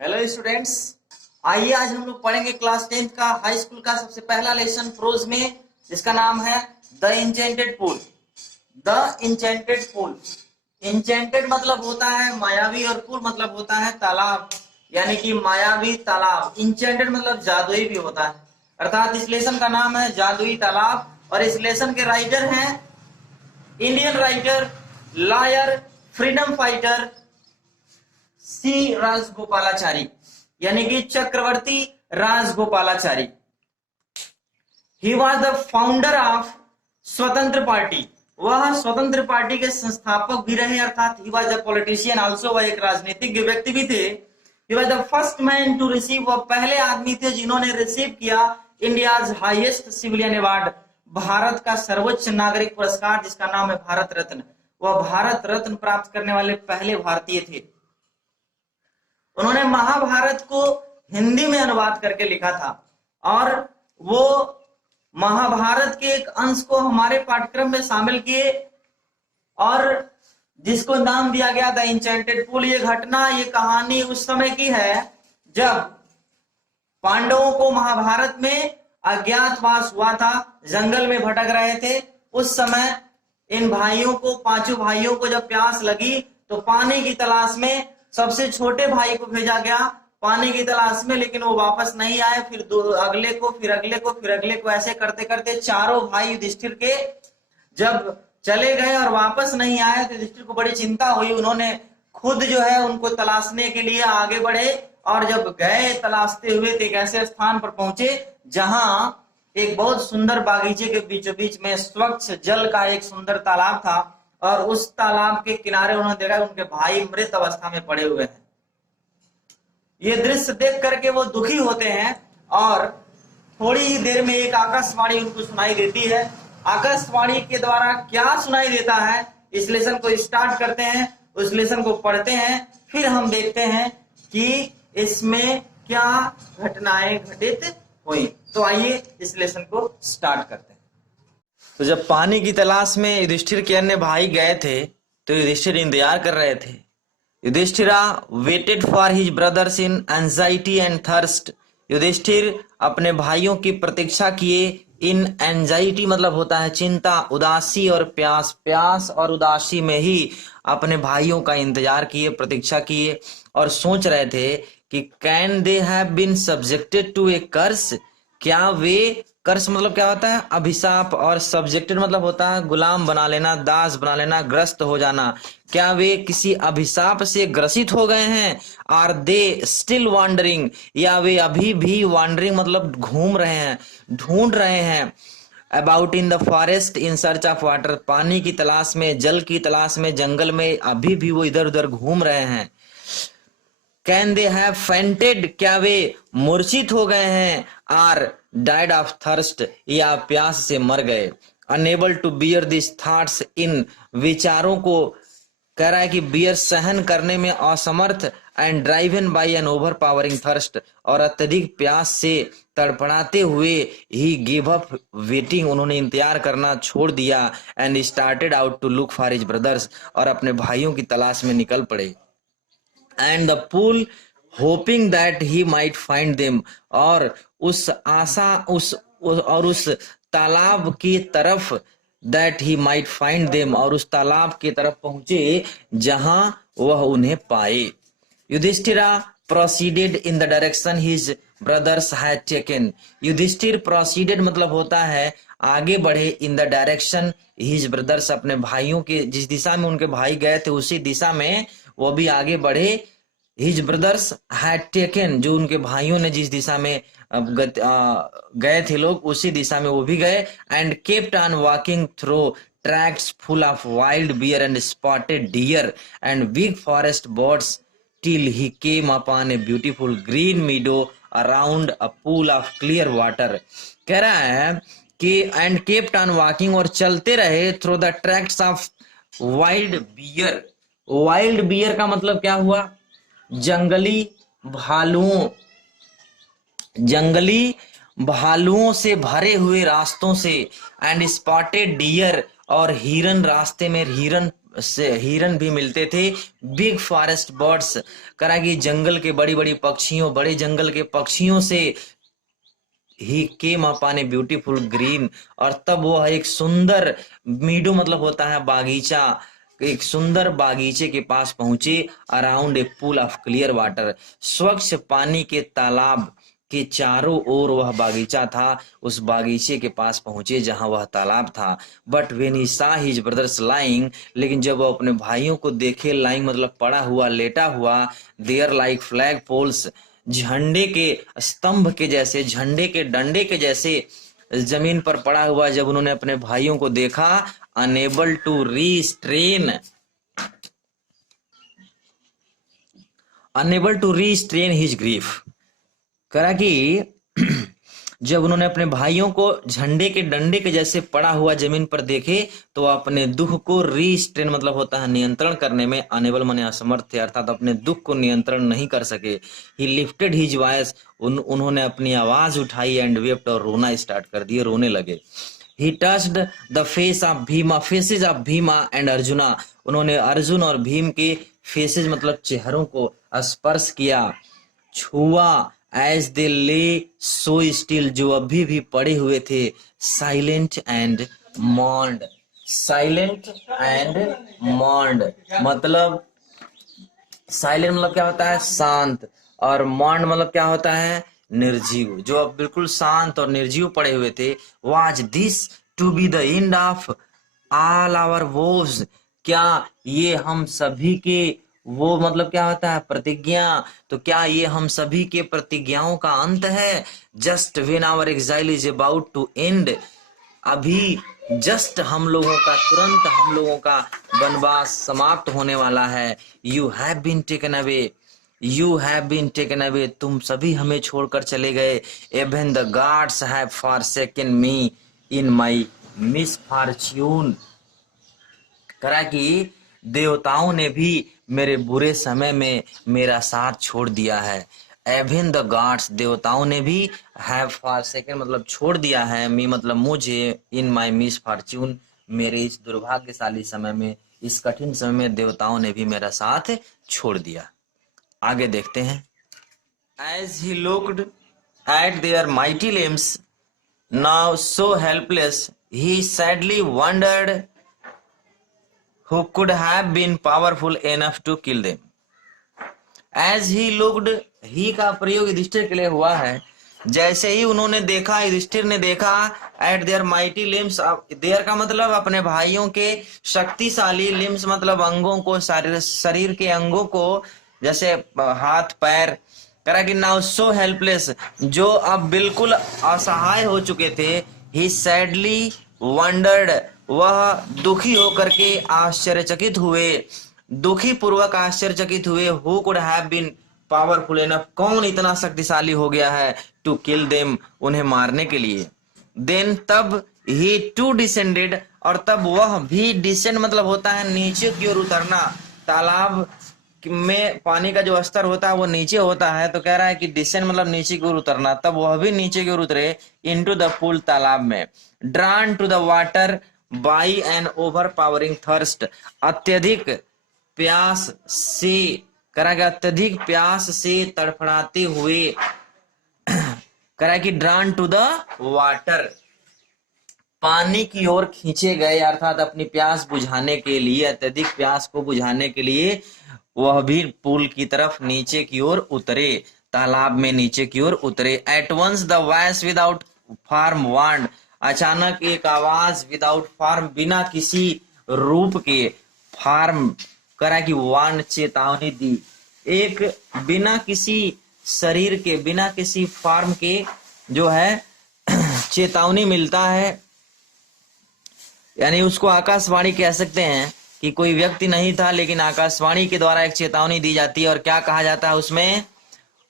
Hello students, आइए आज हम लोग पढ़ेंगे क्लास 10th का हाई स्कूल का सबसे पहला लेसन प्रोज में, जिसका नाम है the enchanted pool. The enchanted pool, enchanted मतलब होता है मायावी और पूल मतलब होता है तालाब, यानी कि मायावी तालाब। इंचेंटेड मतलब जादुई भी होता है, अर्थात इस लेसन का नाम है जादुई तालाब। और इस लेसन के राइटर हैं Indian writer, lawyer, freedom fighter C Rajagopalachari, यानी कि Chakravarti Rajagopalachari. He was the founder of Swatantra Party, वह स्वतंत्र पार्टी के संस्थापक भी रहे, अर्थात he was a politician also, वह एक राजनीतिक व्यक्ति भी थे। He was the first man to receive, वह पहले आदमी थे जिन्होंने रिसीव किया India's highest civilian award, Bharat का सर्वोच्च नागरिक पुरस्कार जिसका नाम है भारत रत्न। वह भारत रत्न प्राप्त करने वाले पहले भारतीय थे। उन्होंने महाभारत को हिंदी में अनुवाद करके लिखा था और वो महाभारत के एक अंश को हमारे पाठ्यक्रम में शामिल किए और जिसको नाम दिया गया द इंचेंटेड पूल। ये घटना, ये कहानी उस समय की है जब पांडवों को महाभारत में अज्ञातवास हुआ था, जंगल में भटक रहे थे। उस समय इन भाइयों को, पांचों भाइयों को जब प्यास लगी तो पानी की तलाश में सबसे छोटे भाई को भेजा गया पानी की तलाश में, लेकिन वो वापस नहीं आए। फिर अगले को, फिर अगले को, फिर अगले को, ऐसे करते करते चारों भाई युधिष्ठिर के जब चले गए और वापस नहीं आए तो युधिष्ठिर को बड़ी चिंता हुई। उन्होंने खुद जो है उनको तलाशने के लिए आगे बढ़े और जब गए तलाशते हुए तो एक ऐसे स्थान पर पहुंचे जहां एक बहुत सुंदर बागीचे के बीचों बीच में स्वच्छ जल का एक सुंदर तालाब था और उस तालाब के किनारे उन्होंने देखा उनके भाई मृत अवस्था में पड़े हुए हैं। ये दृश्य देख करके वो दुखी होते हैं और थोड़ी ही देर में एक आकाशवाणी उनको सुनाई देती है। आकाशवाणी के द्वारा क्या सुनाई देता है, इस लेसन को स्टार्ट करते हैं, उस लेसन को पढ़ते हैं, फिर हम देखते हैं कि इसमें क्या घटनाएं घटित हुई। तो आइए इस लेसन को स्टार्ट करते हैं। तो जब पानी की तलाश में युधिष्ठिर के अन्य भाई गए थे तो युधिष्ठिर इंतजार कर रहे थे। Yudhishthira waited for his brothers in anxiety and thirst, Yudhishthir अपने भाइयों की प्रतीक्षा किए। इन एंजाइटी मतलब होता है चिंता, उदासी और प्यास, प्यास और उदासी में ही अपने भाइयों का इंतजार किए, प्रतीक्षा किए और सोच रहे थे कि can they have been subjected to a curse, क्या वे, कर्स मतलब क्या होता है अभिशाप, और सब्जेक्टेड मतलब होता है गुलाम बना लेना, दास बना लेना, ग्रस्त हो जाना, क्या वे किसी अभिशाप से ग्रसित हो गए हैं। आर दे स्टिल वॉन्डरिंग, या वे अभी भी वॉन्डरिंग मतलब घूम रहे हैं, ढूंढ रहे हैं। About in the forest in search of water, पानी की तलाश में, जल की तलाश में, जंगल में अभी भी वो इधर उधर घूम रहे हैं। कैन दे हैव फेंटेड, क्या वे मूर्छित हो गए हैं। आर डाइड ऑफ थर्स्ट, या प्यास से मर गए। Unable to bear this thoughts, इन विचारों को कह रहा है कि बियर सहन करने में असमर्थ, and driven by an overpowering thirst, और अत्यधिक प्यास से तड़पड़ाते हुए ही गिव अप वेटिंग, उन्होंने इंतजार करना छोड़ दिया। And started out to look for his brothers, और अपने भाइयों की तलाश में निकल पड़े। And the pool hoping that he might find them, और उस आशा, उस तालाब की तरफ, that he might find them, और उस तालाब की तरफ पहुंचे जहां वह उन्हें पाए। Yudhishthira proceeded in the direction his brothers had taken, Yudhishthir proceeded मतलब होता है आगे बढ़े, in the direction his brothers, अपने भाइयों के जिस दिशा में उनके भाई गए थे उसी दिशा में वो भी आगे बढ़े। हिज ब्रदर्स हैड टेकन, जो उनके भाइयों ने जिस दिशा में गए थे लोग उसी दिशा में वो भी गए। And kept on walking through tracks full of wild bear and spotted deer and big forest birds till he came upon a beautiful green meadow around a pool of clear water। कह रहा है कि and kept on walking, और चलते रहे through the tracks of wild bear. Wild bear का मतलब क्या हुआ, जंगली भालुओं, जंगली भालुओं से भरे हुए रास्तों से। एंड स्पॉटेड डियर, और हिरन रास्ते में, हिरन से हिरन भी मिलते थे। बिग फॉरेस्ट बर्ड्स, करा कि जंगल के बड़ी बड़ी पक्षियों, बड़े जंगल के पक्षियों से he came upon a beautiful green, और तब वह एक सुंदर, मीडो मतलब होता है बागीचा, एक सुंदर बागीचे के पास पहुंचे। Around a pool of clear water, स्वच्छ पानी के तालाब के चारों ओर वह बागीचा था। उस बागीचे के पास पहुंचे जहां वह तालाब था। बट वेन ही सा हिज ब्रदर्स लाइंग, लेकिन जब वो अपने भाइयों को देखे, लाइंग मतलब पड़ा हुआ, लेटा हुआ, देयर लाइक फ्लैग पोल्स, झंडे के स्तंभ के जैसे, झंडे के डंडे के जैसे जमीन पर पड़ा हुआ जब उन्होंने अपने भाइयों को देखा, unable to restrain, unable to restrain his grief, करा कि जब उन्होंने अपने भाइयों को झंडे के डंडे के जैसे पड़ा हुआ जमीन पर देखे, तो अपने दुख को रीस्ट्रेन मतलब होता है नियंत्रण करने में, अनेबल माने असमर्थ थे, अर्थात अपने दुख को नियंत्रण नहीं कर सके। ही लिफ्टेड हिज वॉइस, उन्होंने अपनी आवाज उठाई, एंड वेप्ट, और रोना स्टार्ट कर दिए, रोने लगे। ही touched the face of Bhima, faces of Bhima and arjuna, उन्होंने अर्जुन और भीम के फेसेज मतलब चेहरों को स्पर्श किया, छुआ। एज दे ले सो स्टिल, जो अभी भी पड़े हुए थे, साइलेंट एंड मॉन्ड, साइलेंट एंड मॉन्ड मतलब, साइलेंट मतलब क्या होता है, शांत, और मॉन्ड मतलब क्या होता है, निर्जीव, जो अब बिल्कुल शांत और निर्जीव पड़े हुए थे। Was this to be the end of all our vows, क्या ये हम सभी के, वो मतलब क्या होता है, प्रतिज्ञा, तो क्या ये हम सभी के प्रतिज्ञाओं का अंत है। Just when our exile is about to end, अभी जस्ट हम लोगों का, तुरंत हम लोगों का वनवास समाप्त होने वाला है। You have been taken away, you have been taken away, तुम सभी हमें छोड़कर चले गए। Even the gods have forsaken me in my misfortune, करा कि देवताओं ने भी मेरे बुरे समय में मेरा साथ छोड़ दिया है। एवन द गॉड्स, देवताओं ने भी, हैव फॉरसेकन मतलब छोड़ दिया है, मी मतलब मुझे, इन माई मिसफॉर्च्यून, मेरे इस दुर्भाग्यशाली समय में, इस कठिन समय में देवताओं ने भी मेरा साथ छोड़ दिया। आगे देखते हैं। As he looked at their mighty limbs, now so helpless, he sadly wondered who could have been powerful enough to kill them. As he looked, he का प्रयोग युधिष्ठिर के लिए हुआ है। जैसे ही उन्होंने देखा, युधिष्ठिर ने देखा, at their mighty limbs, their का मतलब अपने भाइयों के शक्तिशाली, लिम्स मतलब अंगों को, शरीर के अंगों को, जैसे हाथ पैर, करा कि नाउ सो हेल्पलेस, जो अब बिल्कुल असहाय हो चुके थे। ही सैडली वंडर्ड, वह दुखी होकर के आश्चर्यचकित हुए, दुखी पूर्वक आश्चर्यचकित हुए। Who could have been powerful enough, कौन इतना शक्तिशाली हो गया है, टू किल देम, उन्हें मारने के लिए। देन तब, ही टू डिसेंडेड, और तब वह भी, डिसेंड मतलब होता है नीचे की ओर उतरना, तालाब में पानी का जो स्तर होता है वो नीचे होता है, तो कह रहा है कि डिसेंड मतलब नीचे की ओर उतरना, तब वह भी नीचे की ओर उतरे, इनटू द पूल, तालाब में। Drawn to the water by an overpowering thirst, अत्यधिक प्यास से, करा अत्यधिक प्यास से तड़फड़ाते हुए, करा कि ड्रान टू द वाटर, पानी की ओर खींचे गए, अर्थात अपनी प्यास बुझाने के लिए, अत्यधिक प्यास को बुझाने के लिए वह भी पुल की तरफ नीचे की ओर उतरे, तालाब में नीचे की ओर उतरे। At once the voice without form warned, अचानक एक आवाज, विदाउट फॉर्म बिना किसी रूप के, फॉर्म करा कि वांड चेतावनी दी, एक बिना किसी शरीर के, बिना किसी फॉर्म के जो है चेतावनी मिलता है, यानी उसको आकाशवाणी कह सकते हैं कि कोई व्यक्ति नहीं था लेकिन आकाशवाणी के द्वारा एक चेतावनी दी जाती है। और क्या कहा जाता है उसमें,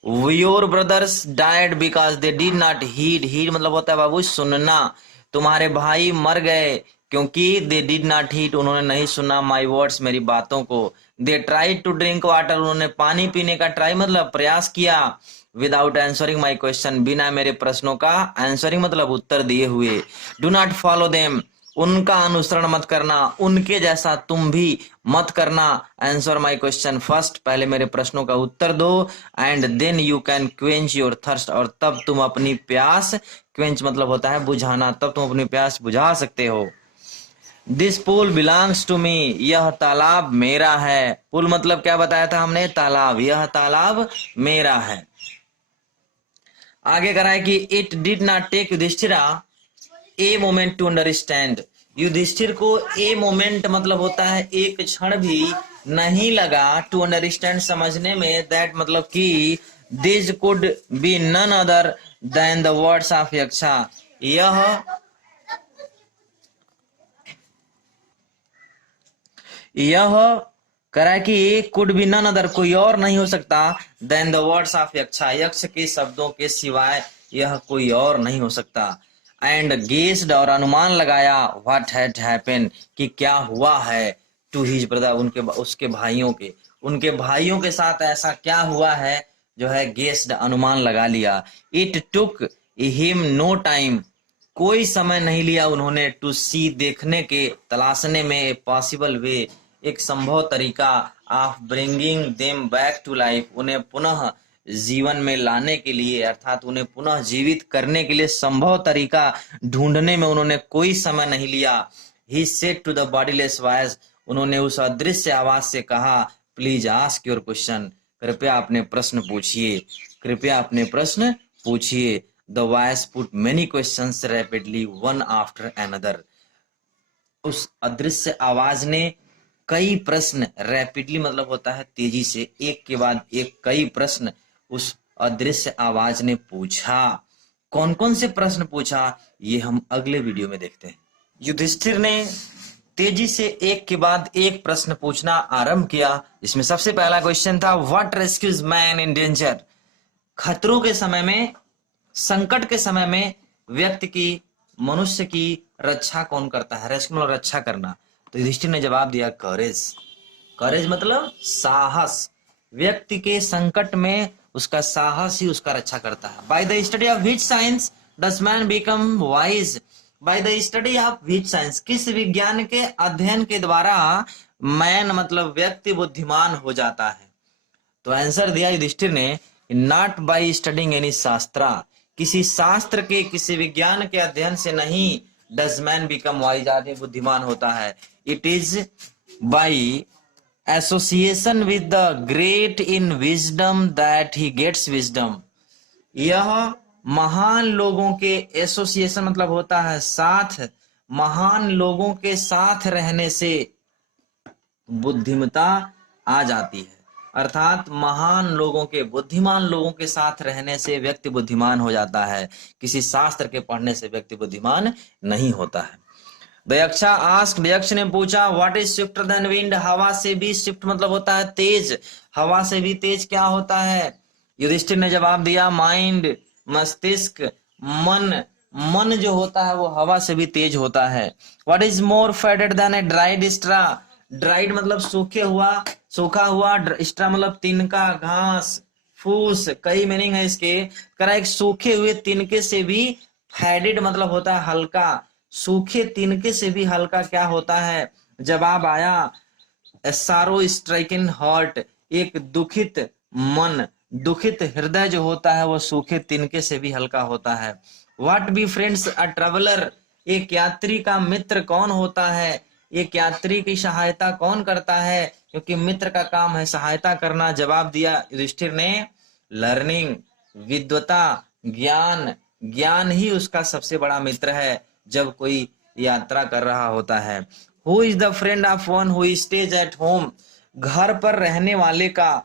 your brothers died because they did not heed, heed मतलब होता है बाबू सुनना, तुम्हारे भाई मर गए क्योंकि दे डिड नॉट हीड, उन्होंने नहीं सुना, माई वर्ड्स मेरी बातों को। They tried to drink water, उन्होंने पानी पीने का ट्राई मतलब प्रयास किया, विदाउट आंसरिंग माई क्वेश्चन, बिना मेरे प्रश्नों का आंसरिंग मतलब उत्तर दिए हुए। डू नॉट फॉलो देम, उनका अनुसरण मत करना, उनके जैसा तुम भी मत करना। आंसर माय क्वेश्चन फर्स्ट, पहले मेरे प्रश्नों का उत्तर दो, and then you can quench your thirst, और तब तुम अपनी प्यास, क्वेंच मतलब होता है बुझाना, तब तुम अपनी प्यास बुझा सकते हो। This pool belongs to me, यह तालाब मेरा है। पूल मतलब क्या बताया था हमने, तालाब, यह तालाब मेरा है। आगे करा है कि it did not take Yudhishthira a moment to understand, Yudhishthir को ए मोमेंट मतलब होता है एक क्षण भी नहीं लगा, टू अंडरस्टैंड समझने में, दैट मतलब कि this could be none other than the words of Yaksha, यह करा कि कुड बी नन अदर, कोई और नहीं हो सकता, then the words of Yaksha, यक्ष के शब्दों के सिवाय यह कोई और नहीं हो सकता। एंड गेस्ड, और अनुमान लगाया, व्हाट हैड हैपेंड, कि क्या हुआ है, टू हिज ब्रदर, उसके भाइयों के, उनके भाइयों के साथ ऐसा क्या हुआ है, जो है गेस्ड, अनुमान लगा लिया। It took him no time, कोई समय नहीं लिया उन्होंने, टू सी, देखने के, तलाशने में, पॉसिबल वे, एक संभव तरीका, of bringing them back to life, उन्हें पुनः जीवन में लाने के लिए, अर्थात उन्हें पुनः जीवित करने के लिए संभव तरीका ढूंढने में उन्होंने कोई समय नहीं लिया। He said to the bodiless voice, उन्होंने उस अदृश्य आवाज से कहा, प्लीज आस्क योर क्वेश्चन, कृपया अपने प्रश्न पूछिए, कृपया अपने प्रश्न पूछिए। The voice put many questions rapidly, one after another. उस अदृश्य आवाज ने कई प्रश्न, रैपिडली मतलब होता है तेजी से, एक के बाद एक कई प्रश्न उस अदृश्य आवाज ने पूछा। कौन कौन से प्रश्न पूछा, ये हम अगले वीडियो में देखते हैं। युधिष्ठिर ने तेजी से एक के बाद एक प्रश्न पूछना आरंभ किया। इसमें सबसे पहला क्वेश्चन था, what rescues man in danger, खतरों के समय में, संकट के समय में व्यक्ति की, मनुष्य की रक्षा कौन करता है, रेस्क्यू मतलब रक्षा करना। तो युधिष्ठिर ने जवाब दिया, करेज, करेज मतलब साहस, व्यक्ति के संकट में उसका साहस ही उसका रक्षा करता है। By the study of which science does man become wise, by the study of which science, किस विज्ञान के अध्ययन के द्वारा मैन मतलब व्यक्ति बुद्धिमान हो जाता है। तो आंसर दिया युधिष्ठिर ने, नॉट बाय स्टडिंग एनी शास्त्रा, किसी शास्त्र के, किसी विज्ञान के अध्ययन से नहीं डज मैन बिकम वाइज, आदमी बुद्धिमान होता है। It is by association with the great in wisdom that he gets wisdom, यह महान लोगों के, एसोसिएशन मतलब होता है साथ, महान लोगों के साथ रहने से बुद्धिमता आ जाती है, अर्थात महान लोगों के, बुद्धिमान लोगों के साथ रहने से व्यक्ति बुद्धिमान हो जाता है, किसी शास्त्र के पढ़ने से व्यक्ति बुद्धिमान नहीं होता है। दयक्षा आस्क्ड, यक्ष ने पूछा, what is swifter than wind, हवा से भी स्विफ्ट मतलब होता है तेज, हवा से भी तेज क्या होता है। युधिष्ठिर ने जवाब दिया, माइंड, मस्तिष्क, मन, मन जो होता है वो हवा से भी तेज होता है। What is more faded than a dried straw, dried मतलब सूखे हुआ, सूखा हुआ, स्ट्रा मतलब तिनका, घास, फूस, कई मीनिंग है इसके। करा एक सूखे हुए तिनके से भी, फेडेड मतलब होता है हल्का, सूखे तिनके से भी हल्का क्या होता है। जवाब आया, सारो स्ट्राइकिंग हार्ट, एक दुखित मन, दुखित हृदय जो होता है वो सूखे तिनके से भी हल्का होता है। What be friends a traveller, एक यात्री का मित्र कौन होता है, एक यात्री की सहायता कौन करता है, क्योंकि मित्र का काम है सहायता करना। जवाब दिया युधिष्ठिर ने, लर्निंग, विद्वता, ज्ञान, ज्ञान ही उसका सबसे बड़ा मित्र है जब कोई यात्रा कर रहा होता है। Who is the friend of one who stays at home, घर पर रहने वाले का,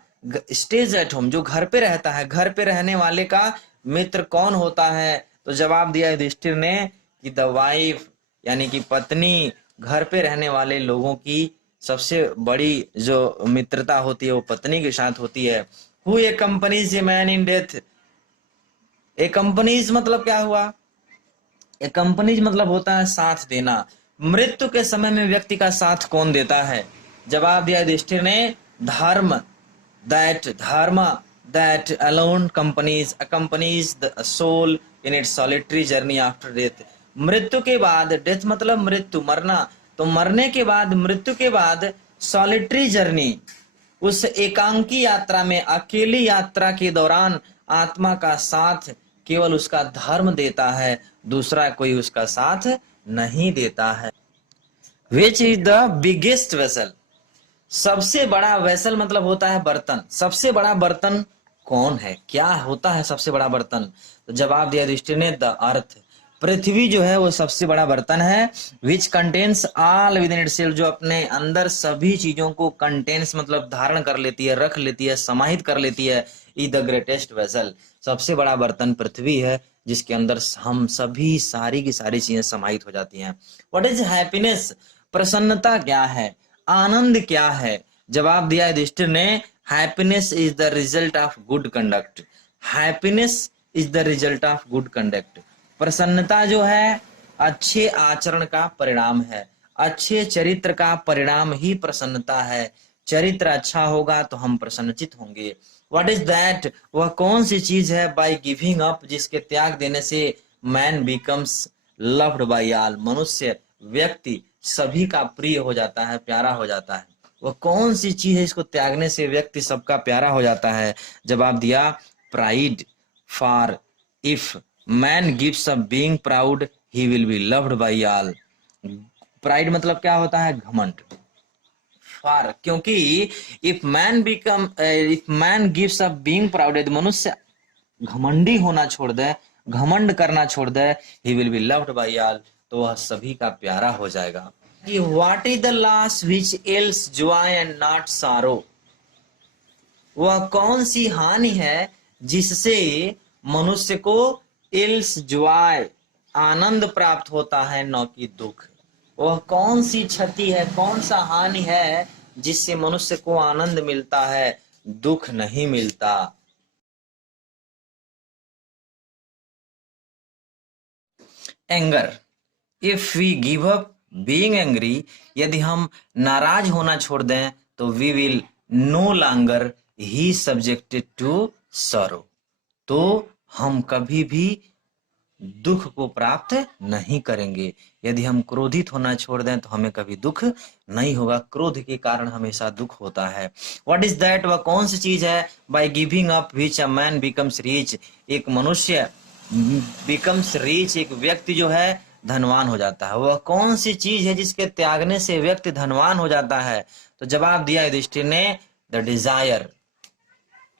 स्टेज एट होम जो घर पे रहता है, घर पे रहने वाले का मित्र कौन होता है। तो जवाब दिया युधिष्ठिर ने कि द वाइफ, यानी कि पत्नी, घर पे रहने वाले लोगों की सबसे बड़ी जो मित्रता होती है वो पत्नी के साथ होती है। Who accompanies a man in death, accompanies मतलब क्या हुआ, एक्कम्पनीज मतलब होता है साथ देना, मृत्यु के समय में व्यक्ति का साथ कौन देता है। जवाब दिया युधिष्ठिर ने, धर्म, धर्म that alone accompanies the soul in its solitary journey after death, मृत्यु के बाद, डेथ मतलब मृत्यु, मरना, तो मरने के बाद, मृत्यु के बाद सॉलिटरी जर्नी, उस एकांकी यात्रा में, अकेली यात्रा के दौरान आत्मा का साथ केवल उसका धर्म देता है, दूसरा कोई उसका साथ नहीं देता है। Which is the biggest vessel, सबसे बड़ा वेसल मतलब होता है बर्तन। सबसे बड़ा बर्तन कौन है, क्या होता है सबसे बड़ा बर्तन? तो जवाब दिया युधिष्ठिर ने, द अर्थ, पृथ्वी जो है वो सबसे बड़ा बर्तन है। Which contains all with in itself, जो अपने अंदर सभी चीजों को कंटेन्स मतलब धारण कर लेती है, रख लेती है, समाहित कर लेती है। इज द ग्रेटेस्ट वेसल, सबसे बड़ा बर्तन पृथ्वी है, जिसके अंदर हम सभी सारी की सारी चीजें समाहित हो जाती हैं। व्हाट इज हैप्पीनेस, प्रसन्नता क्या है, आनंद क्या है? जवाब दिया युधिष्ठिर ने, happiness is the result of good conduct. Happiness is the result of good conduct, प्रसन्नता जो है अच्छे आचरण का परिणाम है, अच्छे चरित्र का परिणाम ही प्रसन्नता है। चरित्र अच्छा होगा तो हम प्रसन्नचित होंगे। व्हाट इज दैट, वह कौन सी चीज है? बाय गिविंग अप, जिसके त्याग देने से man becomes loved by all, मनुष्य व्यक्ति सभी का प्रिय हो जाता है, प्यारा हो जाता है। वह कौन सी चीज है इसको त्यागने से व्यक्ति सबका प्यारा हो जाता है? जवाब दिया, pride, for if man gives up being proud he will be loved by all. Pride मतलब क्या होता है? घमंड। फॉर, क्योंकि if man gives up being proud, यदि मनुष्य घमंडी होना छोड़ दे, घमंड करना छोड़ दे, he will be loved by all, तो वह सभी का प्यारा हो जाएगा। कि what is the loss which else joy and not sorrow, वह कौन सी हानि है जिससे मनुष्य को एल्स जॉय आनंद प्राप्त होता है, न कि दुख। वह कौन सी क्षति है, कौन सा हानि है जिससे मनुष्य को आनंद मिलता है, दुख नहीं मिलता। Anger, if we give up being angry, यदि हम नाराज होना छोड़ दें तो we will no longer he subjected to sorrow, तो हम कभी भी दुख को प्राप्त नहीं करेंगे। यदि हम क्रोधित होना छोड़ दें तो हमें कभी दुख नहीं होगा, क्रोध के कारण हमेशा दुख होता है। व्हाट इज दैट, वह कौन सी चीज है? By giving up which a man becomes rich, एक मनुष्य बिकम्स रिच, एक व्यक्ति जो है धनवान हो जाता है। वह कौन सी चीज है जिसके त्यागने से व्यक्ति धनवान हो जाता है? तो जवाब दिया युधिष्ठिर ने, द डिजायर,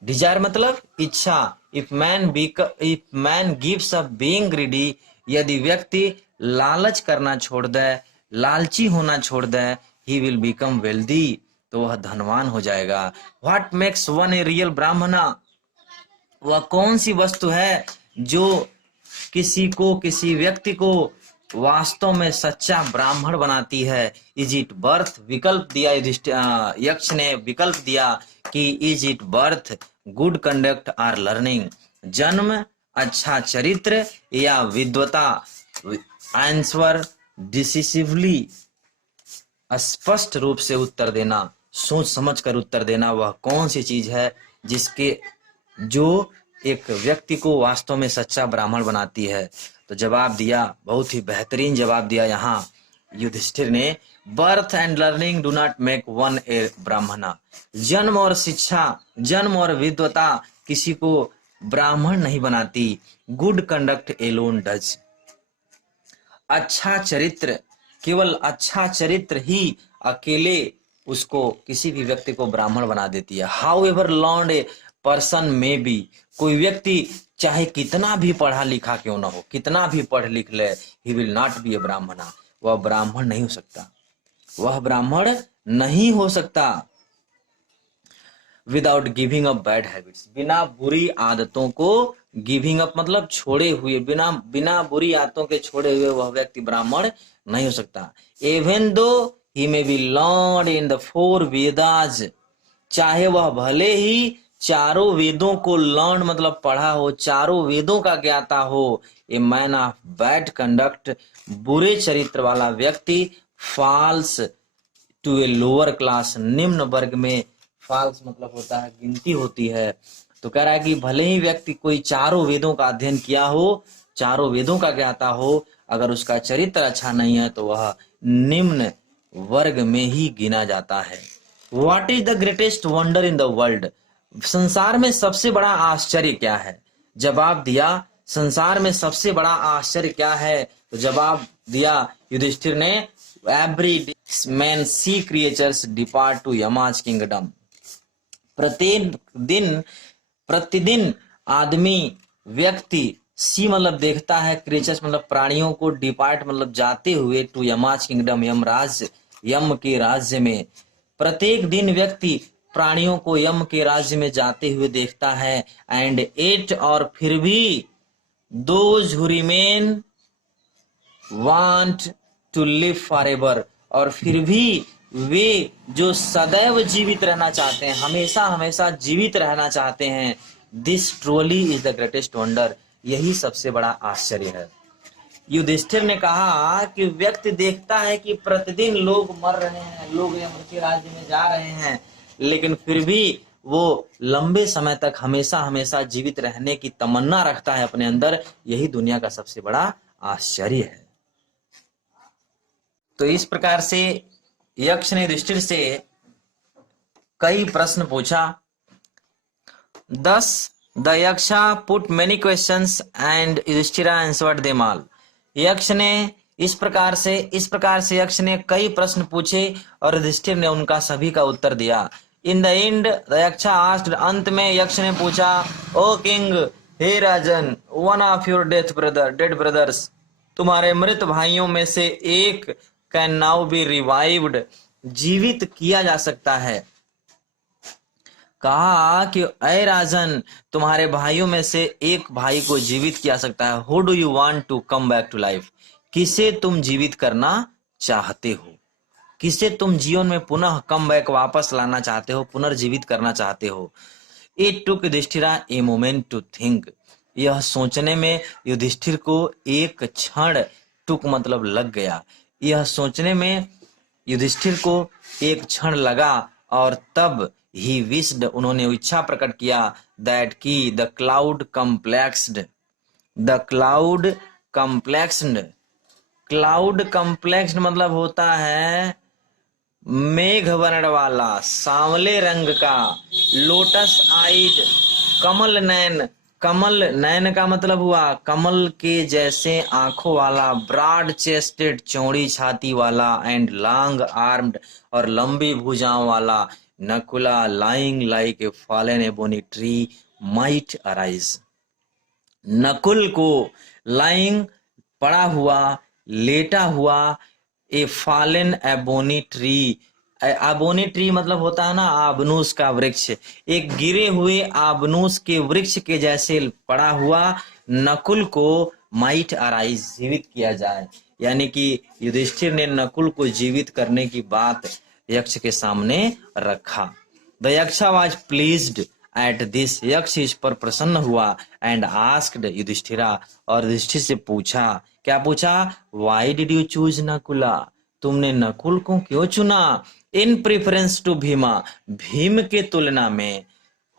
डिजायर मतलब इच्छा। If man gives up being greedy, यदि व्यक्ति लालच करना छोड़ दे, लालची होना छोड़ दे, ही विल बिकम वेल्दी, तो वह धनवान हो जाएगा। What makes one a real ब्राह्मणा, वह कौन सी वस्तु है जो किसी व्यक्ति को वास्तव में सच्चा ब्राह्मण बनाती है? इज इट बर्थ, विकल्प दिया यक्ष ने विकल्प दिया कि is it birth, good conduct और लर्निंग, जन्म, अच्छा चरित्र या विद्वता? आंसर डिसिसिवली, स्पष्ट रूप से उत्तर देना, सोच समझ कर उत्तर देना। वह कौन सी चीज है जो एक व्यक्ति को वास्तव में सच्चा ब्राह्मण बनाती है? तो जवाब दिया, बहुत ही बेहतरीन जवाब दिया यहाँ युधिष्ठिर ने, birth and learning do not make one a Brahmana, जन्म और शिक्षा, जन्म और विद्वता किसी को ब्राह्मण नहीं बनाती, गुड कंडक्ट एलोन डज, अच्छा चरित्र, केवल अच्छा चरित्र ही अकेले उसको, किसी भी व्यक्ति को ब्राह्मण बना देती है। How ever learned a person में बी, कोई व्यक्ति चाहे कितना भी पढ़ा लिखा क्यों ना हो, कितना भी पढ़ लिख ले, ही विल नॉट बी ए ब्राह्मणा, वह ब्राह्मण नहीं हो सकता, वह ब्राह्मण नहीं हो सकता। Without giving up bad habits, बिना बुरी आदतों को, गिविंग अप मतलब छोड़े हुए, बिना बुरी आदतों के छोड़े हुए वह व्यक्ति ब्राह्मण नहीं हो सकता। Even though he may be learned in the 4 Vedas, चाहे वह भले ही चारों वेदों को लर्न मतलब पढ़ा हो, चारों वेदों का ज्ञाता हो, a man of bad conduct, बुरे चरित्र वाला व्यक्ति, falls to a lower class, निम्न वर्ग में, फॉल्स मतलब होता है गिनती होती है। तो कह रहा है कि भले ही व्यक्ति कोई चारों वेदों का अध्ययन किया हो, चारों वेदों का ज्ञाता हो, अगर उसका चरित्र अच्छा नहीं है तो वह निम्न वर्ग में ही गिना जाता है। What is the greatest wonder in the world? संसार में सबसे बड़ा आश्चर्य क्या है? जवाब दिया, संसार में सबसे बड़ा आश्चर्य क्या है? तो जवाब दिया युधिष्ठिर ने, every man sees creatures depart to Yama's kingdom. प्रतिदिन आदमी, व्यक्ति, सी मतलब देखता है, क्रिएचर्स मतलब प्राणियों को, डिपार्ट मतलब जाते हुए, टू यमाज किंगडम यम राज्य, यम के राज्य में। प्रत्येक दिन व्यक्ति प्राणियों को यम के राज्य में जाते हुए देखता है। एंड एट, और फिर भी, those who remain want to live forever, और फिर भी वे जो सदैव जीवित रहना चाहते हैं, हमेशा हमेशा जीवित रहना चाहते हैं। This truly is the greatest wonder, यही सबसे बड़ा आश्चर्य है। युधिष्ठिर ने कहा कि व्यक्ति देखता है कि प्रतिदिन लोग मर रहे हैं, लोग यम के राज्य में जा रहे हैं, लेकिन फिर भी वो लंबे समय तक हमेशा हमेशा जीवित रहने की तमन्ना रखता है अपने अंदर। यही दुनिया का सबसे बड़ा आश्चर्य है। तो इस प्रकार से यक्ष ने युधिष्ठिर से कई प्रश्न पूछा। 10 the Yaksha put many questions and Yudhishthira answered them all. Yaksha ने इस प्रकार से यक्ष ने कई प्रश्न पूछे और युधिष्ठिर ने उनका सभी का उत्तर दिया। In the end the Yaksha asked, अंत में यक्ष ने पूछा, ओ किंग, हे राजन, one of your dead brothers, तुम्हारे मृत भाइयों में से एक कैन नाउ बी रिवाइव्ड, जीवित किया जा सकता है। कहा कि अय राजन, तुम्हारे भाइयों में से एक भाई को जीवित किया सकता है। Who do you want to come back to life? किसे तुम जीवित करना चाहते हो? किसे तुम जीवन में पुनः कम बैक वापस लाना चाहते हो, पुनर्जीवित करना चाहते हो? It took Yudhishthira a moment to think. यह सोचने में युधिष्ठिर को एक क्षण, टुक मतलब लग गया, यह सोचने में युधिष्ठिर को एक क्षण लगा, और तब ही विश्ड, उन्होंने इच्छा प्रकट किया, दैट की द क्लाउड कम्प्लेक्स्ड, क्लाउड कम्प्लेक्स्ड मतलब होता है मेघ वर्ण वाला, सांवले रंग का, लोटस आइड, कमल नैन का मतलब हुआ कमल के जैसे आंखों वाला, ब्रॉड चेस्टेड, चौड़ी छाती वाला, एंड लॉन्ग आर्म्ड, और लंबी भुजाओं वाला, Nakula lying like a fallen ebony tree might arise. Nakul को, लाइंग पड़ा हुआ, लेटा हुआ, a fallen ebony tree, ebony tree मतलब होता है ना आबनूस का वृक्ष, एक गिरे हुए आबनूस के वृक्ष के जैसे पड़ा हुआ नकुल को माइट अराइज, जीवित किया जाए। यानी कि युधिष्ठिर ने नकुल को जीवित करने की बात यक्ष के सामने रखा। The यक्षा was pleased at this, यक्ष इस पर प्रसन्न हुआ, एंड आस्क्ड युधिष्ठिरा, और युधिष्ठिर से पूछा, क्या पूछा? Why did you choose Nakula, तुमने नकुल को क्यों चुना? इन प्रेफरेंस टू भीमा, भीम के तुलना में,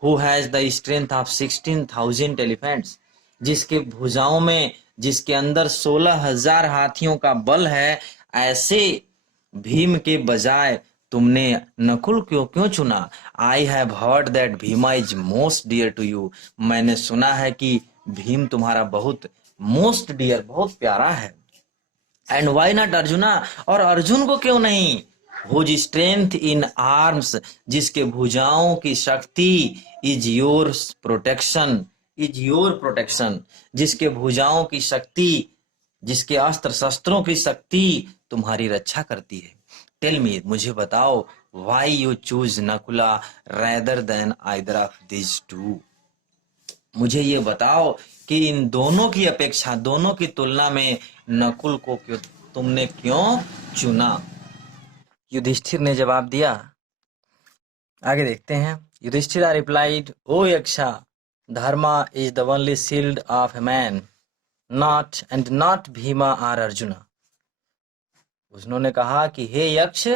who has the strength of 16,000 elephants, जिसके भुजाओं में, जिसके अंदर 16,000 हाथियों का बल है, ऐसे भीम के बजाय तुमने नकुल क्यों चुना? I have heard that Bhima is most dear to you, मैंने सुना है कि भीम तुम्हारा बहुत मोस्ट डियर, बहुत प्यारा है। एंड वाई नॉट अर्जुना, और अर्जुन को क्यों नहीं? हुज स्ट्रेंथ इन आर्म्स, जिसके भुजाओं की शक्ति, इज योर प्रोटेक्शन, जिसके भुजाओं की शक्ति, जिसके अस्त्र शस्त्रों की शक्ति तुम्हारी रक्षा करती है। टेल मी, मुझे बताओ, why you choose Nakula rather than either of this two, मुझे ये बताओ कि इन दोनों की अपेक्षा, दोनों की तुलना में नकुल को तुमने क्यों चुना? युधिष्ठिर ने जवाब दिया, आगे देखते हैं। Yudhishthira replied, O Yaksha, dharma is the only shield of a man, not Bhima और अर्जुना। उन्होंने कहा कि हे यक्ष,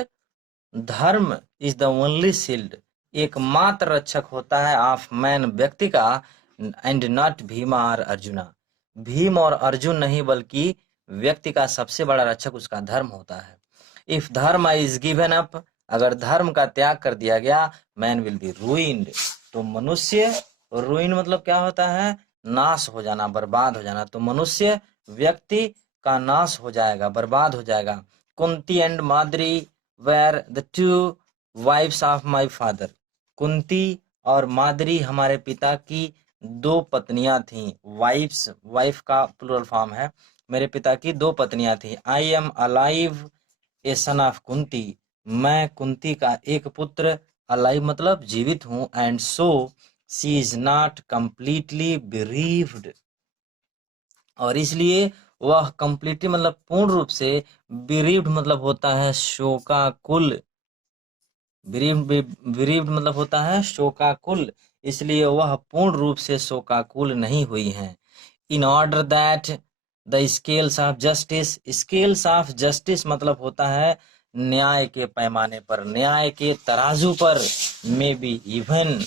धर्म इज द ओनली शील्ड, एकमात्र रक्षक होता है ऑफ मैन, व्यक्ति का, एंड नॉट भीमा और अर्जुना, भीम और अर्जुन नहीं बल्कि व्यक्ति का सबसे बड़ा रक्षक उसका धर्म होता है। इफ धर्म इज गिवन अप, अगर धर्म का त्याग कर दिया गया, मैन विल बी रूइंड, तो मनुष्य, रूइन मतलब क्या होता है, नाश हो जाना, बर्बाद हो जाना, तो मनुष्य व्यक्ति का नाश हो जाएगा, बर्बाद हो जाएगा। Kunti and Madri were the two wives of my father, Kunti और माद्री हमारे पिता की दो पत्नियां थीं। वाइफ्स, वाइफ का प्लूरल फॉर्म है, मेरे पिता की दो पत्नियां थीं। I am alive a son of Kunti, मैं कुंती का एक पुत्र, अलाइव मतलब जीवित हूं, and so she is not completely bereaved, और इसलिए वह कंप्लीटली मतलब पूर्ण रूप से, bereaved मतलब होता है शोकाकुल, bereaved मतलब होता है शोकाकुल, इसलिए वह पूर्ण रूप से शोकाकुल नहीं हुई हैं। In order that the scales of justice, scales of justice मतलब होता है न्याय के पैमाने पर, न्याय के तराजू पर, मे बी इवन,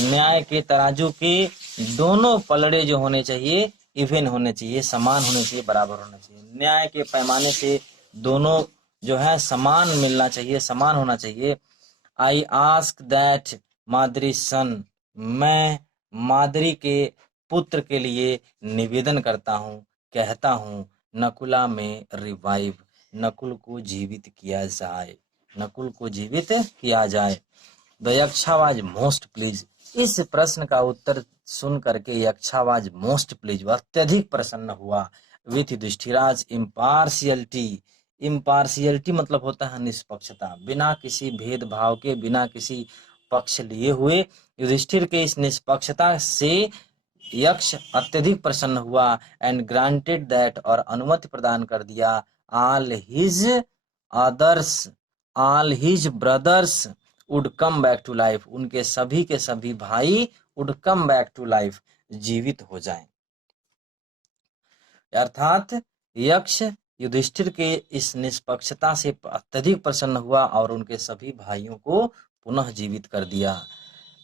न्याय के तराजू के दोनों पलड़े जो होने चाहिए इवन होने चाहिए, समान होने चाहिए, बराबर होने चाहिए। न्याय के पैमाने से दोनों जो है समान मिलना चाहिए, समान होना चाहिए। आई आस्क दैट माद्री सन, मैं माद्री के पुत्र के लिए निवेदन करता हूँ, कहता हूँ, नकुला में रिवाइव, नकुल को जीवित किया जाए, नकुल को जीवित किया जाए। द यक्षा वाज मोस्ट प्लीज, इस प्रश्न का उत्तर सुन करके यक्षा वाज मोस्ट प्लीज, वह अत्यधिक प्रसन्न हुआ। विथ युधिष्ठिराज इम्पार्शियलिटी, इम्पार्शियलिटी मतलब होता है निष्पक्षता, बिना किसी भेदभाव के, बिना किसी पक्ष लिए हुए युधिष्ठिर के इस निष्पक्षता से यक्ष अत्यधिक प्रसन्न हुआ। एंड ग्रांटेड दैट, और अनुमति प्रदान कर दिया, all his others, all his brothers would come back to life, उनके सभी के सभी भाई would come back to life, जीवित हो जाएं। अर्थात यक्ष युधिष्ठिर के इस निष्पक्षता से अत्यधिक प्रसन्न हुआ और उनके सभी भाइयों को पुनः जीवित कर दिया।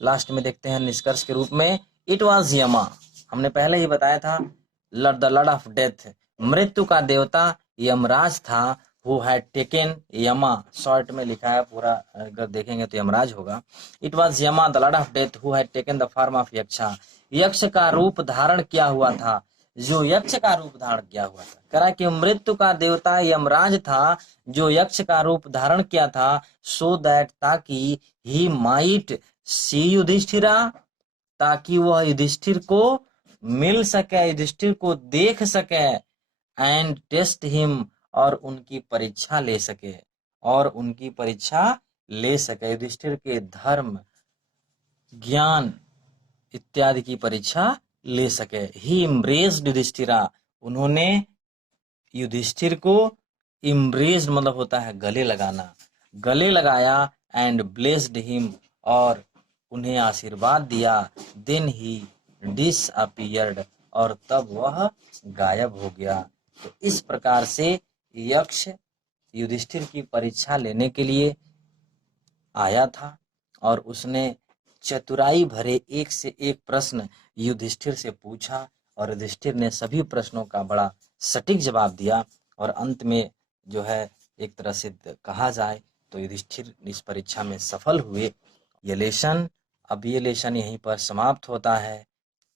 लास्ट में देखते हैं निष्कर्ष के रूप में, इट वाज यमा, हमने पहले ही बताया था, द लॉर्ड ऑफ डेथ, मृत्यु का देवता यमराज था। Who had taken, Yama short में लिखा है, पूरा अगर देखेंगे तो यमराज होगा। It was Yama the lord of death who had taken the form of Yaksha, Yaksha का रूप धारण किया हुआ था, जो यक्ष का रूप धारण किया हुआ था, करा कि मृत्यु का देवता यमराज था जो यक्ष का रूप धारण किया था, सो दैट, ताकि, ही माइट सी युधिष्ठिरा, ताकि वह युधिष्ठिर को मिल सके, युधिष्ठिर को देख सके, एंड टेस्ट हिम, और उनकी परीक्षा ले सके, और उनकी परीक्षा ले सके, युधिष्ठिर के धर्म, ज्ञान इत्यादि की परीक्षा ले सके। ही इम्ब्रेस्ड युधिष्ठिरा, उन्होंने युधिष्ठिर को, इम्ब्रेस्ड मतलब होता है गले लगाना, गले लगाया, एंड ब्लेस्ड हिम, और उन्हें आशीर्वाद दिया। देन ही डिसअपीयर्ड, और तब वह गायब हो गया। तो इस प्रकार से यक्ष युधिष्ठिर की परीक्षा लेने के लिए आया था और उसने चतुराई भरे एक से एक प्रश्न युधिष्ठिर से पूछा और युधिष्ठिर ने सभी प्रश्नों का बड़ा सटीक जवाब दिया और अंत में जो है एक तरह से कहा जाए तो युधिष्ठिर इस परीक्षा में सफल हुए। ये लेसन, अब ये लेसन यहीं पर समाप्त होता है।